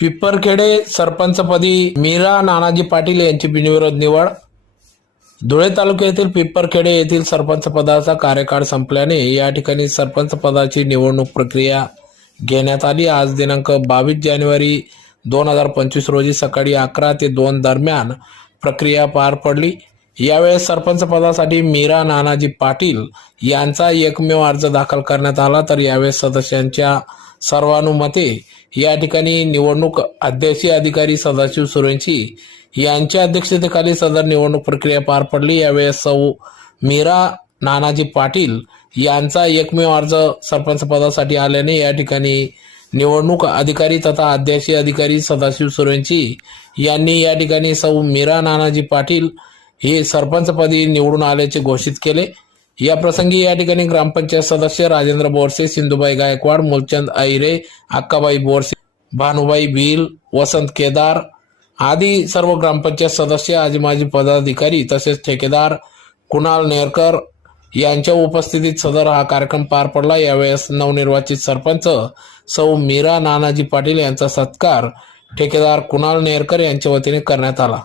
पिंपरखेडे सरपंचपदी मीरा नानाजी पाटील यांची बिनविरोध निवड। धुळे तालुक्यातील पिंपरखेडे येथील सरपंच पदाचा कार्यकाळ संपल्याने या ठिकाणी सरपंच पदाची निवडणूक प्रक्रिया घेण्यात आली। आज दिनांक 22 जानेवारी 2025 रोजी सकाळी 11 ते 2 दरम्यान प्रक्रिया पार पडली। यावेळेस सरपंच पदासाठी मीरा नानाजी पाटील यांचा एकमेव अर्ज दाखल करण्यात आला। तर यावेळेस सदस्यांच्या सर्वानुमते या ठिकाणी निवडणूक अध्यक्षीय अधिकारी सदाशिव सुरेंची यांच्या अध्यक्षतेखाली सदर निवडणूक प्रक्रिया पार पडली। यावेळेस सौ मीरा नानाजी पाटील यांचा एकमेव अर्ज सरपंच पदासाठी आल्याने या ठिकाणी निवडणूक अधिकारी तथा अध्यक्षीय अधिकारी सदाशिव सुरेंची यांनी या ठिकाणी सौ मीरा नानाजी पाटील हे सरपंचपदी निवडून आल्याचे घोषित केले। या प्रसंगी या ठिकाणी ग्रामपंचायत सदस्य राजेंद्र बोरसे, सिंधुबाई गायकवाड, मूलचंद आहिरे, अक्काबाई बोरसे, भानुबाई भील, वसंत केदार आदी सर्व ग्रामपंचायत सदस्य, आजी माजी पदाधिकारी तसेच ठेकेदार कुणाल नेरकर यांच्या उपस्थितीत सदर हा कार्यक्रम पार पडला। यावेळेस नवनिर्वाचित सरपंच सौ मीरा नानाजी पाटील यांचा सत्कार ठेकेदार कुणाल नेरकर यांच्या वतीने करण्यात आला।